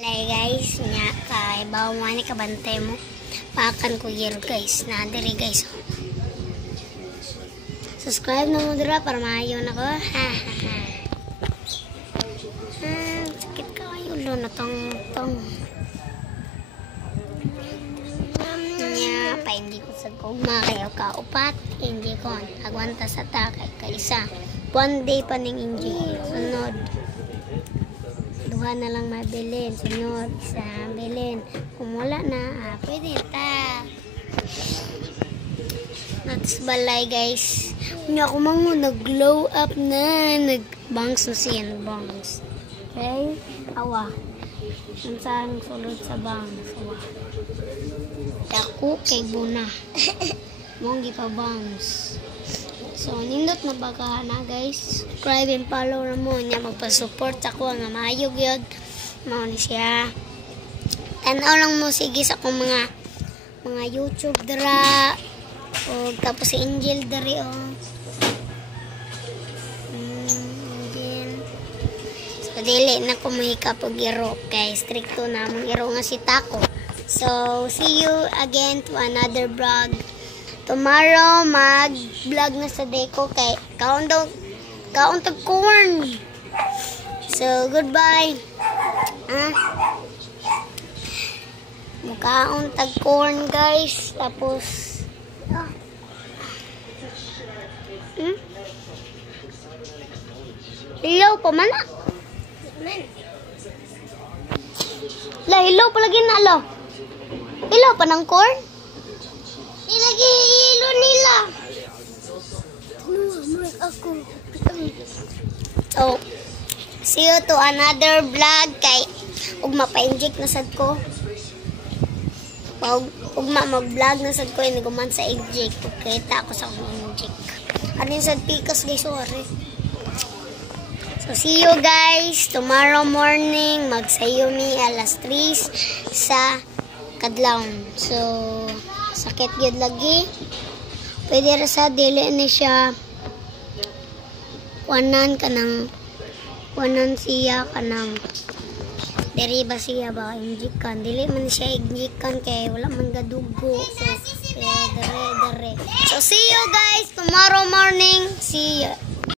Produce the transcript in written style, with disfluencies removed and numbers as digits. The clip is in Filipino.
Hey guys, nya kay bawo mo ni kabantay mo. Pakan ko giro guys, na diri guys. Subscribe na mo dira para maayo na ko. Sakit kayo lo na tong. Nya pa hindi ko sa gugma kayo kaupat, hindi ko agwanta sa takay kaysa. One day pa ning inji. Sunod. Duha na lang mabilin. Sunod, isa bilin. Kung wala na, pwede ta. Natas balay guys. Kanya ko mango, nag-glow up na. Nag-bangs na siya. Bangs. Okay? Awa. Ang saan sulod sa bangs. Awa. Dako kay Buna. Monggi pa bangs. So, nindot na baga na guys. Subscribe and follow na mo niya. Magpa-support ako nga maayog yun. Mao ni siya. Tanaw lang mo sige sa akong mga YouTube dara. O tapos si Angel dari o. Angel. So, dili na ko mahika pag iro. Kay stricto na mong iro nga si Taco. So, see you again to another vlog. Tomorrow, mag-vlog na sa Deco kay kaon tag corn. So, goodbye. Makaon tag corn, guys. Tapos, hello pa man na. Hello pa lagi na, lo. Hello pa ng corn. Ilagi ilo nila. So, see you to another vlog kay ug mapa-inject na sad ko. Ug mag-vlog na sad ko ini guman sa inject. Kita ako sa inject. Anin sad pikas guys, sorry. So, see you guys tomorrow morning. Magsayo mi alas 3 sa Kadlawon. So, sakit yun lagi. Pwede ra sa dili ni siya wanan siya kanang deriba siya ba injikan. Dili man siya injikan kay wala man gadugo. So, dere. So, see you guys tomorrow morning. See you.